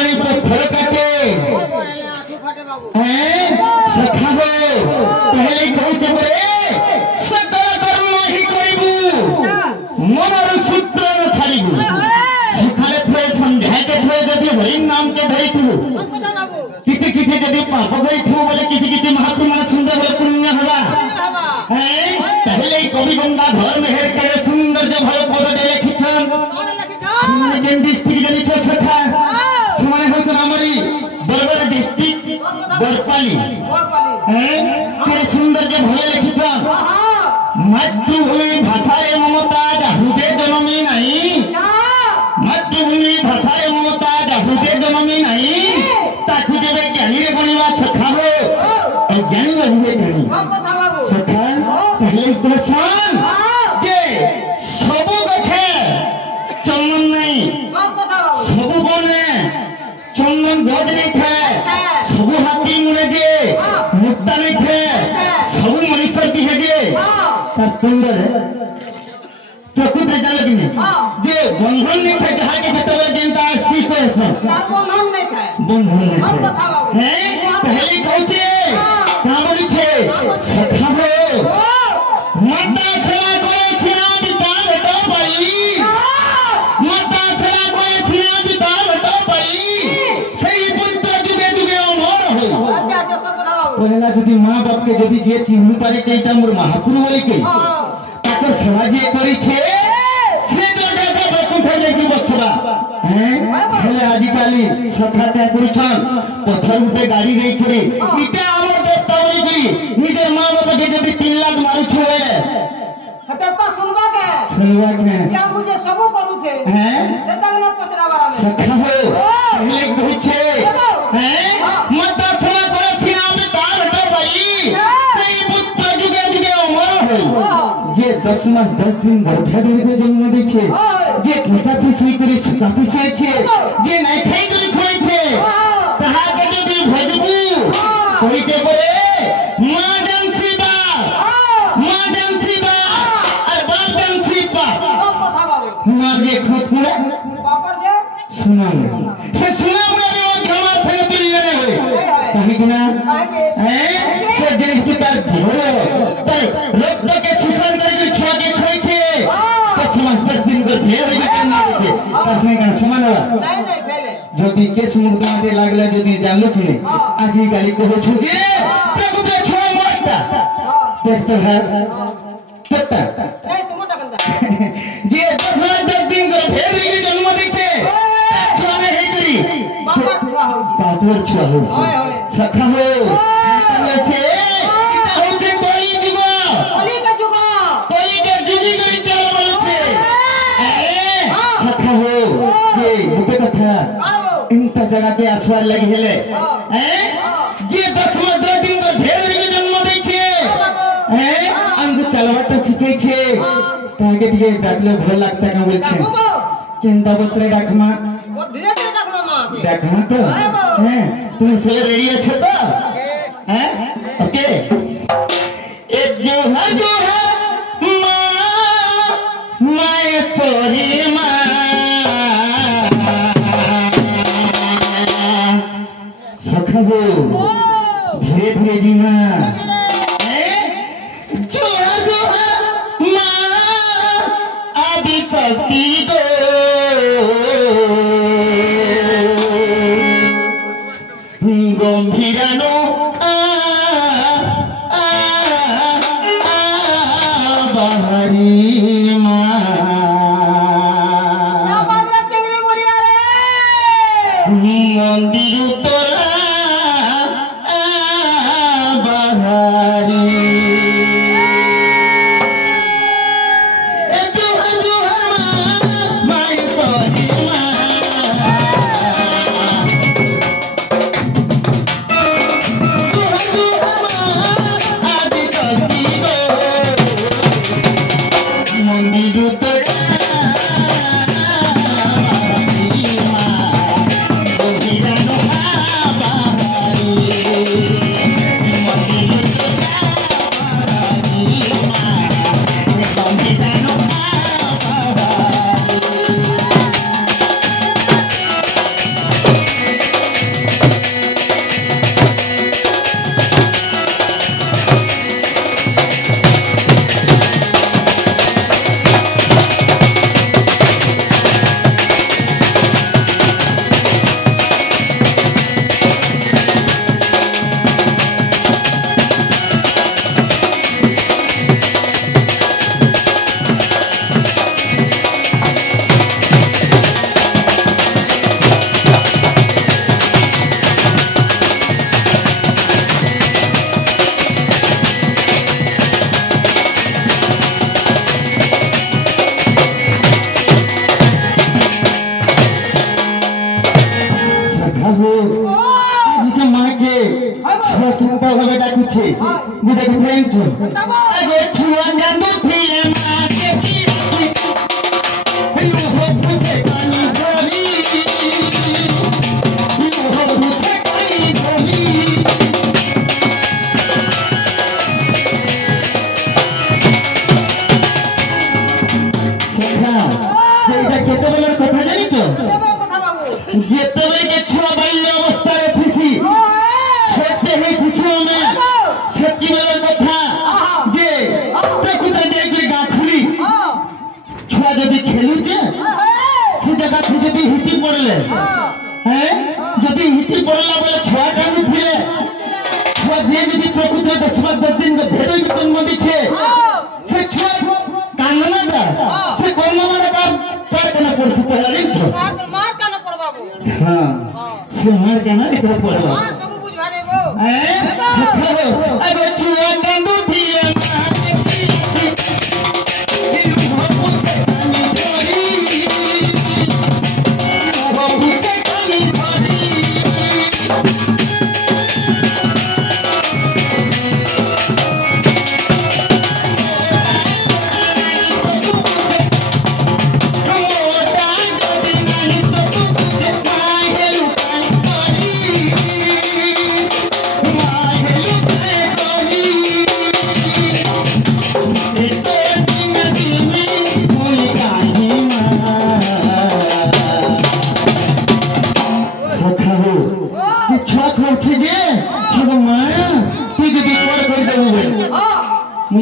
पानी पत्थर काटे सखा हो पहले कहूचे बरे सकल कर्म ही करिबू मनर सूत्र न छाड़िबू सकाले थे संध्या के थे जदि हरि नाम के धरिथु किछि किछि जदि पाप करिथु बोले किछि किछि महात्मा मन सुंदर बोले पुण्य हवा पहले कवि गंगाधर मेहर करे सुंदर जो भल पद दे लिखिछन केन डिस्ट्रिक्ट जनि छ सखा समान हो रामरी बरगढ़ डिस्ट्रिक्ट बरपाली तेरे सुंदर जो भल लिखिछन मातृभूमि भाषा रे ममता हृदय जन्मी नहीं मातृभूमि भाषा रे ममता हृदय जन्मी नहीं ताकू जेबे ज्ञानी रे गणिबा सखा हो ज्ञानी रहिबे ज्ञानी सखा पहले क्वेश्चन के सबु गथे चंदन नहीं सबु बने चंदन गज नहीं थे सबु हाथी मुने जे मुक्ता नहीं थे सबु मनुष्य दिहे जे तार सुंदर प्रकृति जाने कि जे बंधन नहीं थे जहाँ के जतवे जनता सी को ऐसा बंधन नहीं थे पहले कहते क्या बोली छे सखा हो माता सेवा करे छिया पिता बेटा भाई माता सेवा करे छिया पिता बेटा भाई सही पुत्र जुगे जुगे अमर हो पहला जदि मां बाप के जदि जे चिन्ह पारे केटा मोर महापुर बोली के ताकर सेवा जे करी छे से जगह का बकुठा लेके बसबा हेले आजिकाली सखा क्या करूछन पत्थर उठे गाड़ी गई करे इते हमर देवता बोली गई निजे मां बाप के जदि 3 लाख मारू छुए हतप्पा सुनवा के क्या मुझे सबो करू छे से तक न पचरावा में सखा हो पहले कहि छे माता सेवा करे छिया पिता बेटा भाई सही पुत्र जुगे जुगे अमर हो जे 10 मास 10 दिन गर्भा देवे जन्म दी छे जे मोटा पिसरी करे सुकाती छे जे नहीं खाई करे खोई छे तहा के जदि भजबू कोई के बोले मां जानसी बा और बाप जानसी बा मां जे खोतुरे बापर जे सुना से सुना मुरे में घमार से दिल लगे होए कहि बिना से जिनिस की तार भोर तर रक्त के सुसन करके छुआ के खोई छे 10 दिन कर ढेर के करना छे तसे का समान नहीं पहले जदि केस मुद्दा दे लागले जदि जानलो कि आजी गाली को छु जे प्रभु के छुआ मोटा देख तो है सत्ता नहीं तुम मोटा कंदा जे 10 दिन कर ढेर के जन्म दी छे छुआ नहीं करी बापर छुआ हो जी बापर छुआ हो सखा हो छे होते कोई के जुगी करी चल बोले छे सखा हो ये मुके कथा इंता जगह के आसवार लगी हेले ये 10 दिन को ढेर के जन्म दै छे अंग चलवट सिखे छे ताके दिए डाकले भल लगता का बोल छे केंदा बतरे डाकमा धीरे धीरे डाकमा मां डाकमा तो तुम से रेडी अच्छे तो ओके एक जो है माय सोरी सखा हो धीरे धीरे जी मां जो है मां आदि शक्ति को गंभीरानो बाहरी मंदिर तोरा बाहरी से मां के स्वतंत्र भावे डाकुछे गुडे के थैंक यू आगे छुआ जांदू फिरे मां के यू हो पूछे कानी धोली यू हो पूछे कानी धोली सखा सेटा केते बेलर कथा जानि तो जेतबे के छुआ बाल्य अवस्था रे थिसी सेते हे थिसो में सेती बेलर कथा जे प्रकृति दे के गाखुली छुआ जदी खेलु जे से जगह से जदी हिटी पड़ले हैं जदी हिटी पड़ला बोले छुआ कानी थिले छुआ जे जदी प्रकृति 10 दिन के भेदो के जन्म दिछे से छुआ कानना दा से कोन माने का पर कना पड़छ पहला दिन छो मार काना पड़बाबू हां से मार काना एकरा पड़बा हां सब बुझवाने गो अगो छुआ कांदू थिले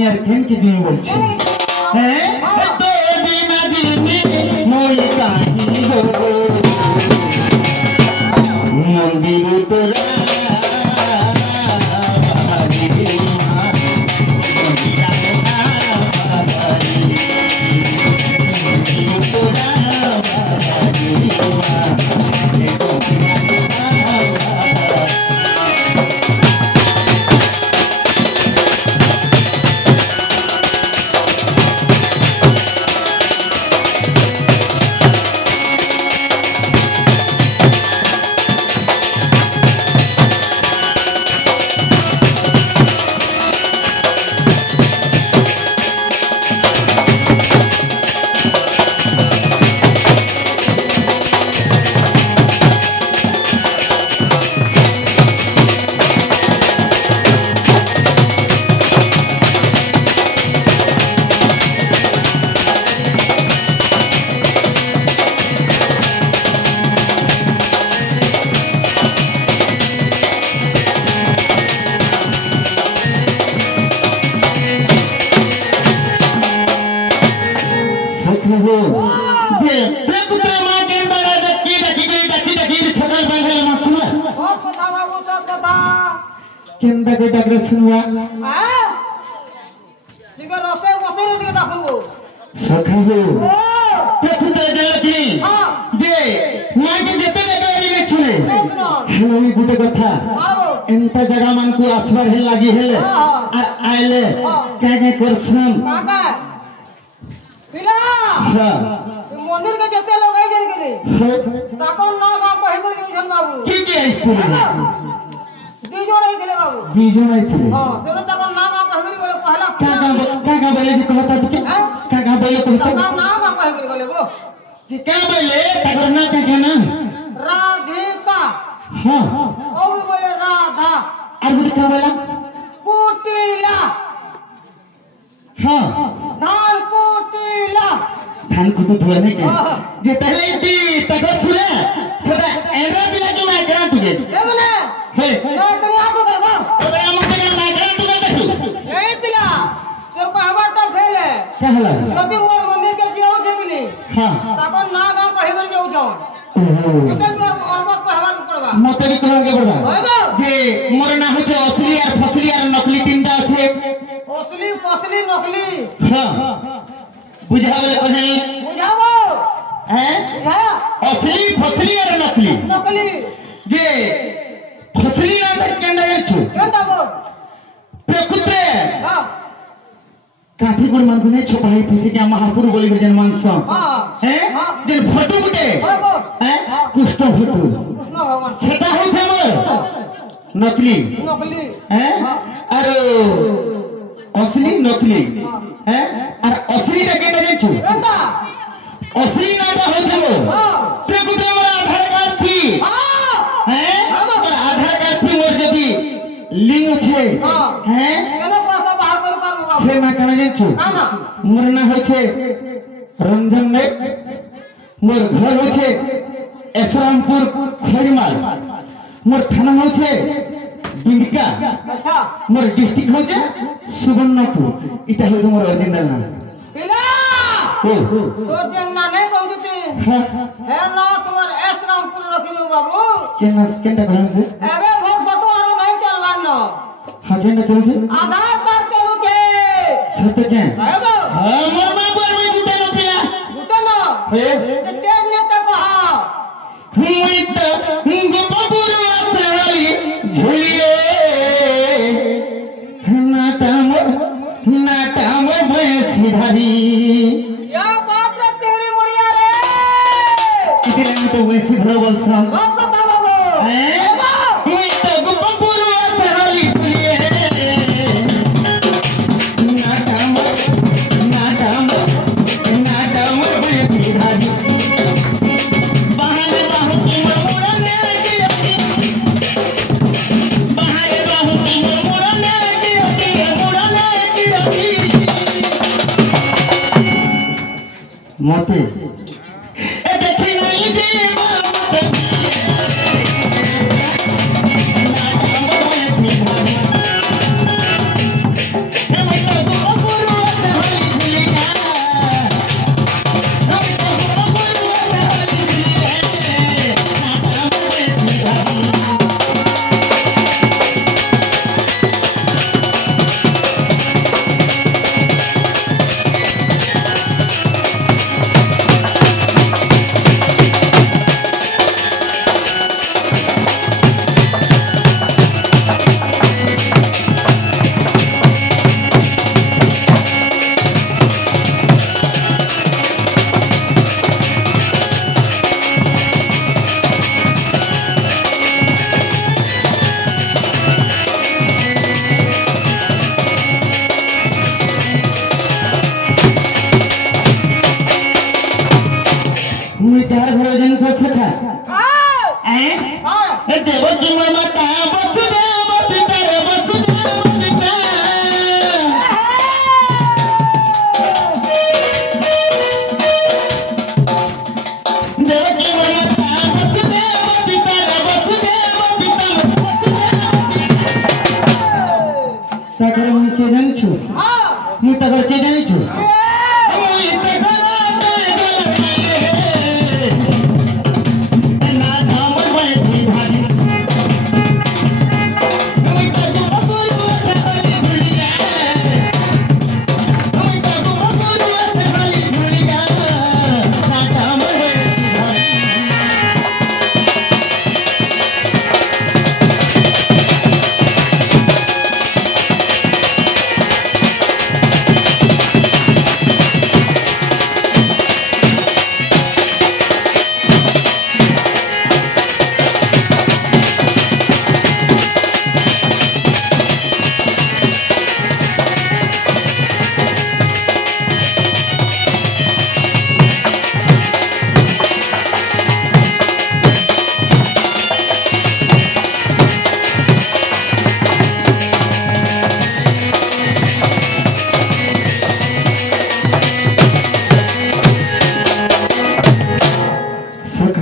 यार केन के दिन बोल छे हैं तो बिना दिल में मोई काहे हो मंदिर तोरा बाहरी केंदा के डगरे सुनवा हां ठीक है रोसे रोसे रे दिखा हमको सखा हो प्रकृति जलकी हां जे मां के जेते डगरे ने सुने हेलो ई गुटे कथा एंता जगह मन को आसवर हे लागी हेले आ आइले के करसन काका पिला हां मंदिर के जेते लोग आई जन के ताको ना का कहि कर जन बाबू की स्कूल बीजो नहीं थे हां सेरो तक नाम आ कहगरी गले पहला का बोले जी कहता के का बोले कहता नाम आ कहगरी गले वो कि क्या बोले तगर ना का ना राधिका हां और बोले राधा और भी क्या बोला कुटिला हां धान कुटिला धान कुटु धोने के जे पहले दी तगर सुने सदा एरा बिना जो मैं करा तुझे देवने हे ना तो आपको करवा तो मैं मुझे मैं करा तुझे देखू ए पिला तेरे को हवा तो फेल है क्या हला सती मोर मंदिर के किया हो जगली हां ताको ना ना कहि कर जाऊ जाओ ओहो तो तोर औरत को हवा पड़वा मते भी कह के पड़वा जे मोर ना होते असली और फसली और नकली तीनटा আছে असली फसली नकली हां बुझावे कहीं बुझावो हैं बुझाया असली फसली और नकली नकली जे फसली नाटक केंदा छु केंदा वो प्रकृति हां काठी गुण मन गुने छपाई थी जे महापुर बोली जन मानस हां हैं जे भटू गुटे हैं कुष्ठ भटू कृष्ण भगवान सेटा होथे मोर नकली नकली हैं और असली नकली हैं और असली टा केटा जाछु केटा असली नाटा होथबो प्रकृति मोर आधार कार्ड थी हैं और आधार कार्ड थी मोर जदी लिंक छे हैं केना पैसा बाहर कर पाबो से ना केना जाछु ना मोर ना होय छे रंजन ने मोर घर होय छे एसरामपुर खैरमाल मोर थाना होय छे बिंडिका अच्छा मोर डिस्ट्रिक्ट होय छे सुवर्णपुर इटा होय मोर ओरिजिनल नाम पिला ओ तोर जेंगना नहीं कहूती हां है ना तोर एसरामपुर रखि दियो बाबू केना केनटा कहन से एबे भोट फोटो आरो नहीं चलवान न हां केनटा चलु छे आधार कार्ड चलु छे सत्य के एबे हां मोर बाबू में जुटे न पिला जुटे न हे ते तेज नेता को हां हुई त गोपपुर आसवाली झुलिए नाटा मोर भैंसी धारी या बात है तेरी मुड़िया रे इतने में तो वैसी भरवल सम बात बता बाबू हुई त गोपपुर आसवाली झुलिए नाटा मोर भैंसी धारी मोते ए देखी नहीं जे मोते चार घर जन सखा देव की माता वसुदेव पिता रे वसुदेव पिता देव की माता वसुदेव पिता रे वसुदेव पिता सागर मुई के जान छु मुई तगर के जान छु मुई तगर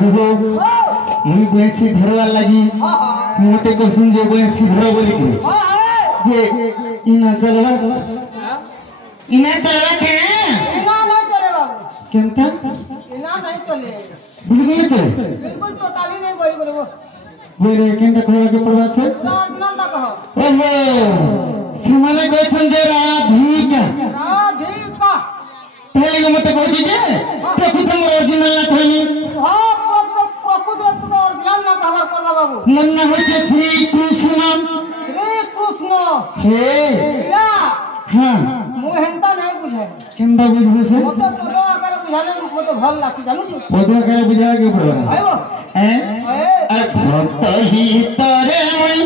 मुई बेसी धरवा लगी मोटे को सुन जे बेसी धरो बोली के जे इना चलवा के इना नहीं चले बाबू केनता इना नहीं चले बिल्कुल नहीं चले बिल्कुल टोटली नहीं बोली बोले वो बोले केनता कहवा के प्रवास से राजनाम ना कहो ओहो समाने कोई संजय राधिका पहले को मत कह दीजिए प्रकृति में ओरिजिनल ना कहनी हां प्रकृति में ओरिजिनल ना कहवा करवा बाबू मन ना होय छे श्री कृष्ण हे या हां मोहनता नहीं बुझे केंदा बुझबो से मोटे पदो आकर बुझाले मोटे भल लागी जानू पदो आकर बुझा के पड़वा आइबो ए भक्त ही तरे मई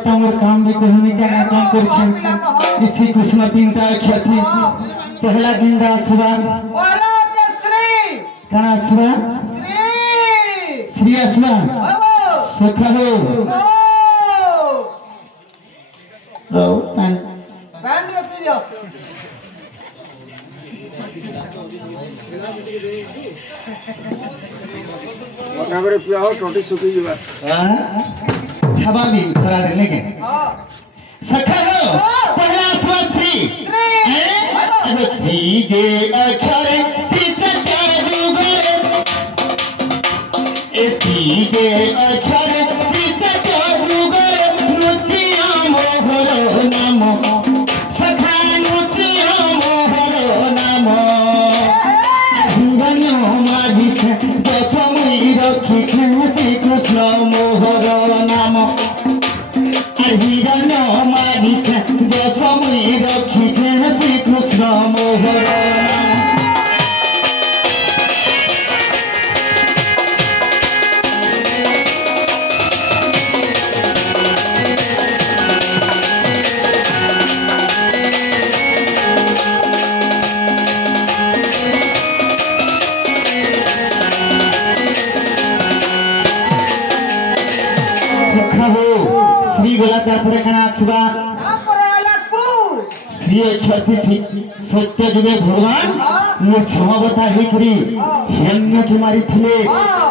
একটা মোর কাম भी कोई हमें क्या काम कर छे इसी कृष्ण तीन का ख्याति पहला दिन रा सुबह बोलो के श्री कना सुबह श्री असमा सुख हो रो पैन दियो पी लो नगरे पिया हो टोटी सुखी जीवा हां छबा भी खरा देने के सखा हो पहला स्वर श्री श्री के अक्षर सीता के जुगर श्री के अक्षर सीता के जुगर मुसिया मोहर नाम सखा मुसिया मोहर नाम जीवन मागी दशमी रखी श्री कृष्ण मोहर नाम हिरण मागी दशमी रखी श्री कृष्ण मोहर श्री गोला तारपरे कणा आसबा तारपरे आला क्रूर श्री अक्षरति सत्य जुगे भगवान मो समवता हेकरी हिरण्य के मारी थिले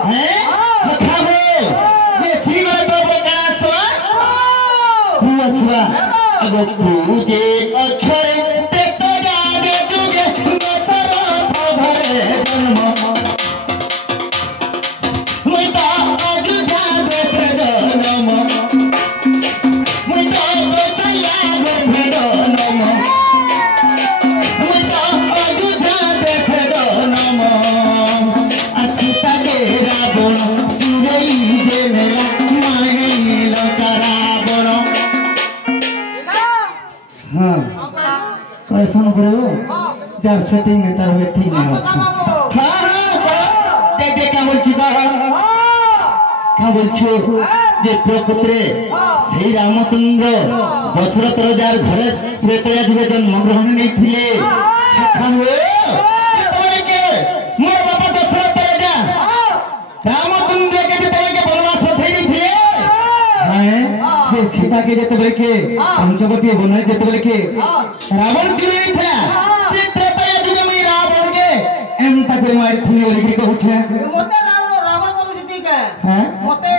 हैं सखा हो ये श्री गोला तारपरे कणा आसबा क्रू आसबा अब क्रू जे अक्षर तेत गागे जुगे दशरथ भरे जन्म मुइता अजुजा देश जन्म कैसा जब सेटिंग है तर ठीक नहीं होता हां देख देख क्या बोलছি क्या बोलছো যে প্রকৃতরে সেই রামচন্দ্র দশরথ রাজার ঘরে ত্রেতয়া যুগে জন্মগ্রহণ নেইଥିଲେ সেখান তোমাকে মোর বাবা দশরথ রাজা রামচন্দ্রকে তোমাকে বনবাস পাঠাই দিଥିଲେ হ্যাঁ সে সীতাকে যেতেবেলে পঞ্চবটী বনে যেতেবেলে রাবণ চুরি নেইଥିଲା সে ত্রেতয়া যুগে মই রাবণকে এমতা করে মারিଥିଲି বলি কହୁছে মতে রাবণ বলি ঠিক হ্যাঁ মতে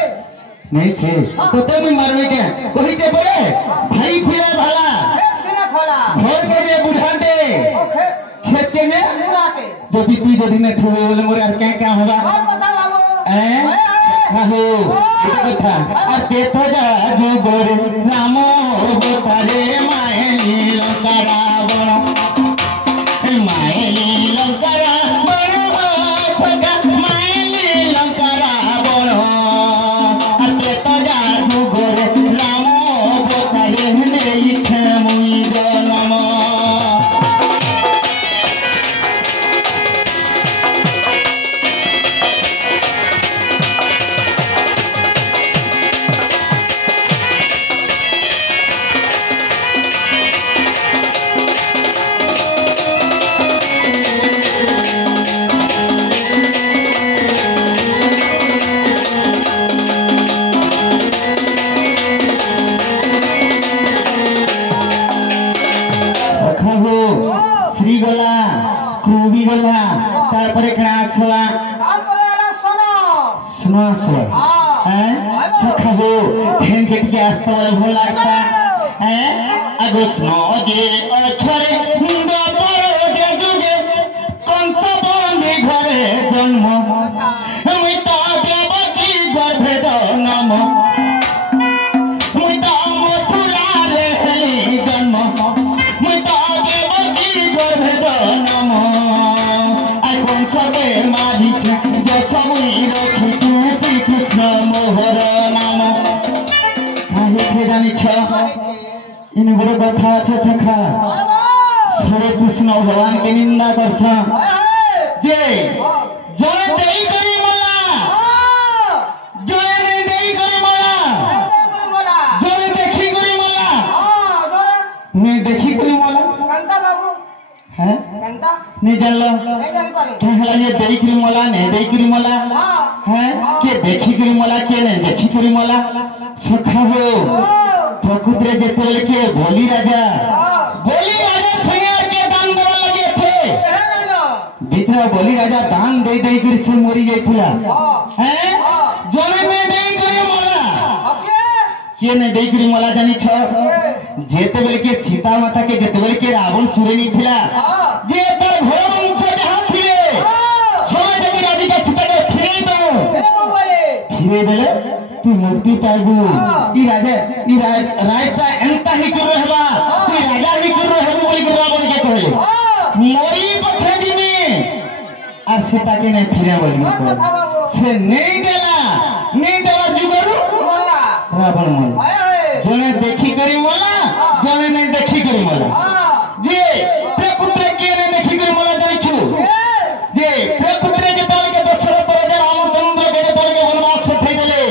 नहीं थे तो तुम मारवे क्या कोई के बोले भाई फिर भला खेत खोला घर के जे बुढ़ाटे खेत के ने बुढ़ाटे जो दीदी जो दिन थे बोले मोरे और क्या होगा और पता बाबू हो ये कथा और ते तो जा जो गोरे रामो गोसारे माए नीलंकरा बनो माए नीलंकरा बनो छोगा माए नीलंकरा बनो तारपरे कणा आसवा तारपरे आला सोना सुना आसवा हैं सखा हो हेन के टिके आस्ता वाला भो लागता हैं अगो सुनो जे अक्षरे मुंडा परो जे जुगे कंस बंदी घरे जन्म मुइता देवकी गर्भे जन्म मुइता मथुरा रे हेली जन्म मुइता देवकी गर्भे जन्म सबे मारी दशमी रखी श्री कृष्ण मोहर नाम कहे जानी इन बड़ कथा अच्छे सखा श्री कृष्ण भगवान के निंदा करछ जे जय देई करी मला जय देई करी मला जय देखी नहीं जानलो नहीं जानी पारे क्या हला ये देखिरी मला नहीं देखिरी मला हैं के देखिरी मला के नहीं देखिरी मला सखा हो प्रकृति जेते बेले के बोली राजा संयार के दान देवा लगे छे बितरा बोली राजा दान दे दे कर से मरी जाइतला हैं जने में दे करी मला के नहीं दे करी मला जानी छ जेते बेले के सीता माता के जेते बेले के रावण चुरे नहीं थिला जे तर घोर वंश जहां थिले समय जब राधिका सीता के फिरे देले तू मुक्ति पाइबू ई राजा एंता ही कर रहबा तू राजा ही कर रहबू बोली के रावण के कहले मोरी पछजी में आ सीता के नहीं फिरे बोली से नहीं देला जुगरू रावण मोला जने देखी करी मोला जने नहीं देखी करी मोला जे प्रकृति के नहीं देखी करी मोला जानि छु जे प्रकृति के तल के दशरथ राजा रामचंद्र के तल के वनवास पठाई देले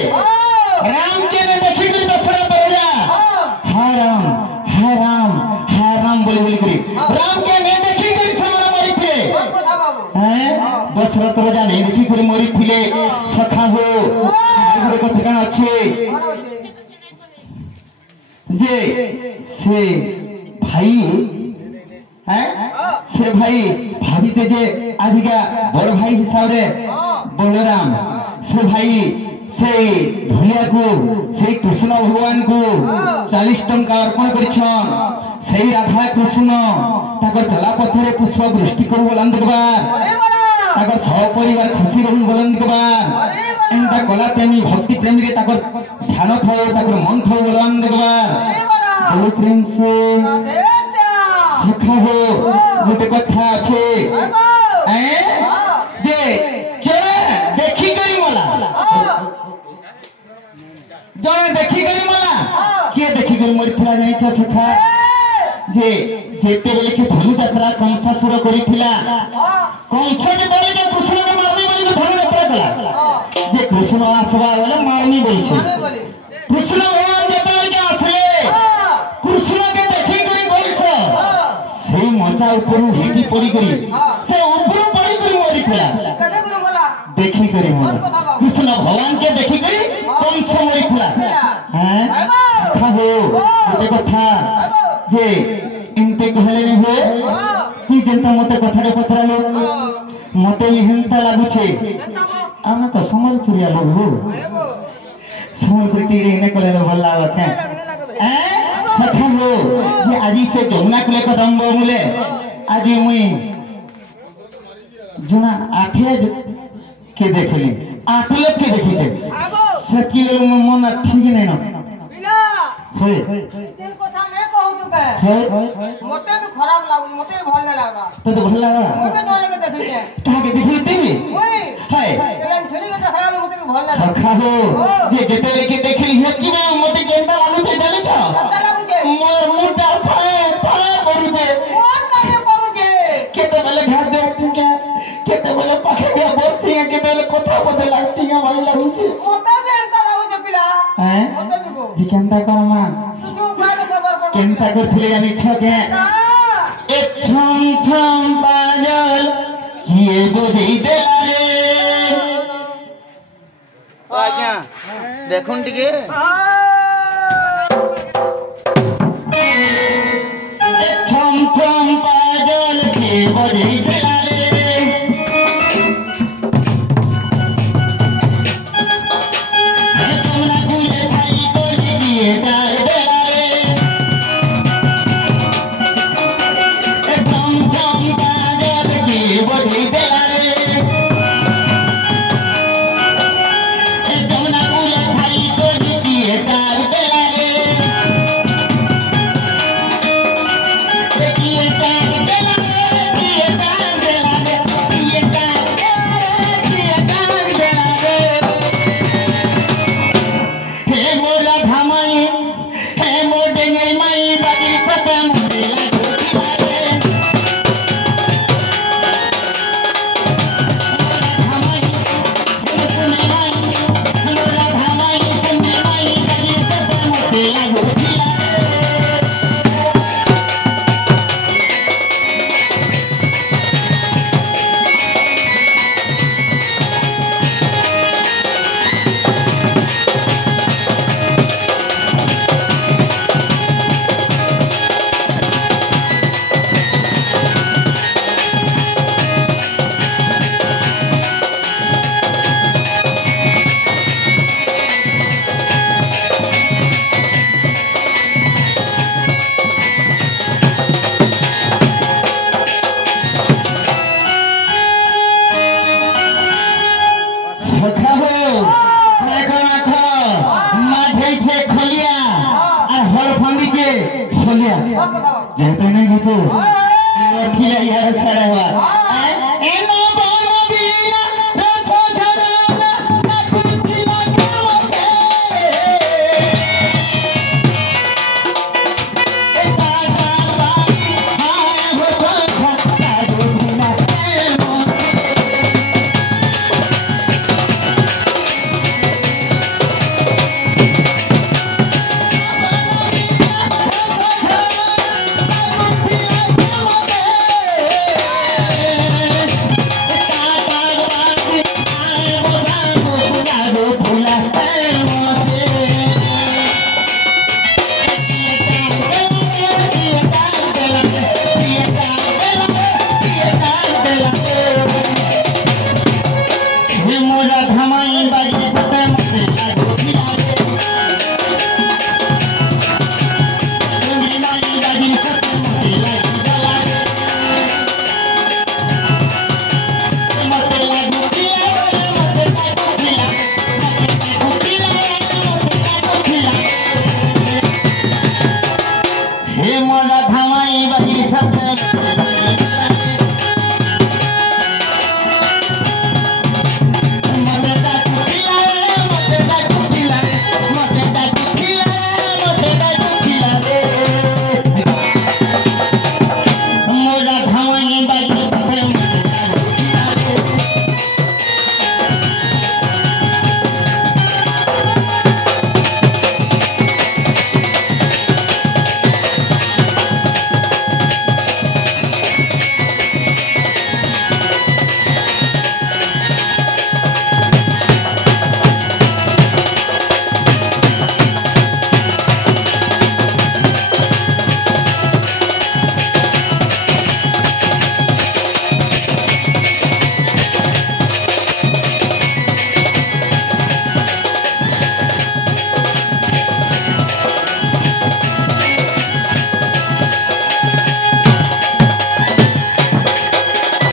राम के नहीं देखी करी दशरथ राजा हाय राम बोली बोली करी राम के नहीं देखी करी समरा मरी थे हैं दशरथ राजा नहीं देखी करी मरी थिले सखा हो गुडे कथा अच्छे जे से भाई हैं से भाई भाभी जे आधिका बड़ भाई हिसाब रे बलराम से भाई से भुलिया को से कृष्ण भगवान को 40 टंका अर्पण करिछन से राधा कृष्ण ताकर चला पथरे पुष्प वृष्टि करू बोलन देखबार ताकर सब परिवार खुशी रहन बोलन देखबार एंता कला प्रेमी भक्ति प्रेमी रे ताकर ध्यान थो ताकर मन थो बोलन देखबार बहुत प्रेम से सुख हो गोटे कथा আছে जे जने देखी करी मला जने देखी करी मला के देखी करी मोर फुला जानि छ सखा जे जेते बेले के धनु यात्रा कंसासुर करिथिला कंस के दरे के कृष्ण के मारनी बोली धनु यात्रा कला जे कृष्ण आसवा वाला मारनी बोली छ कृष्ण भगवान के दरे के आसले कृष्ण के देखी करी बोली छ से मचा ऊपर हिटी पड़ी करी से ऊपर पड़ी करी मोरी फुला कने गुरु बोला देखी करी मोला कृष्ण भगवान के देखी करी कंस मोरी फुला हैं खाओ गोटे कथा जे इनते कहले नहीं हो कि जनता मते कथारे पथरालो मते हिंता लागु छे आमे तो समलपुरिया लोग हो समलपुरी टीरे ने कहले भल लागत है सखा हो जे आजी से जमुना कुले कदम बोले आजी मुई जुना आठे के देखली 8 लोग के देखी थे सकी लोग मन ठीक नहीं ना होय तीन কথা ने कहू तू के मते भी खराब लागु मते भल न लागबा तो भल लागबा मते डोले के देखि के कहा के देखली तेबी ओए हाय एलन छली के खराब मते भी भल लागबा सखा हो जे जेते लेके देखली है कि मैं मते केंदा लागु छे जानि छ कता लागु छे मोर मुटा पाए करू छे कोन काने करू छे केते बेले घाट दे तू के केते बेले पाखे के बोलती है केते बेले कोथा बोले लागती है भाई लागु छे मते भी ऐसा लागु छे पिला हैं मते भी को जी केंता करमा सुजु बाय खबर पड़ केंता करथिले जानि छ के ए छम छम बाजल किए बुझी देला रे आज्ञा देखुन टिके ए छम छम बाजल किए बुझी देला रे ए तुमरा कुले भाई कोली किए डाल देला रे ए छम छम बाजल किए बुझी देला रे ए तुमरा कुले भाई कोली किए डाल जाता नहीं बुझो हाँ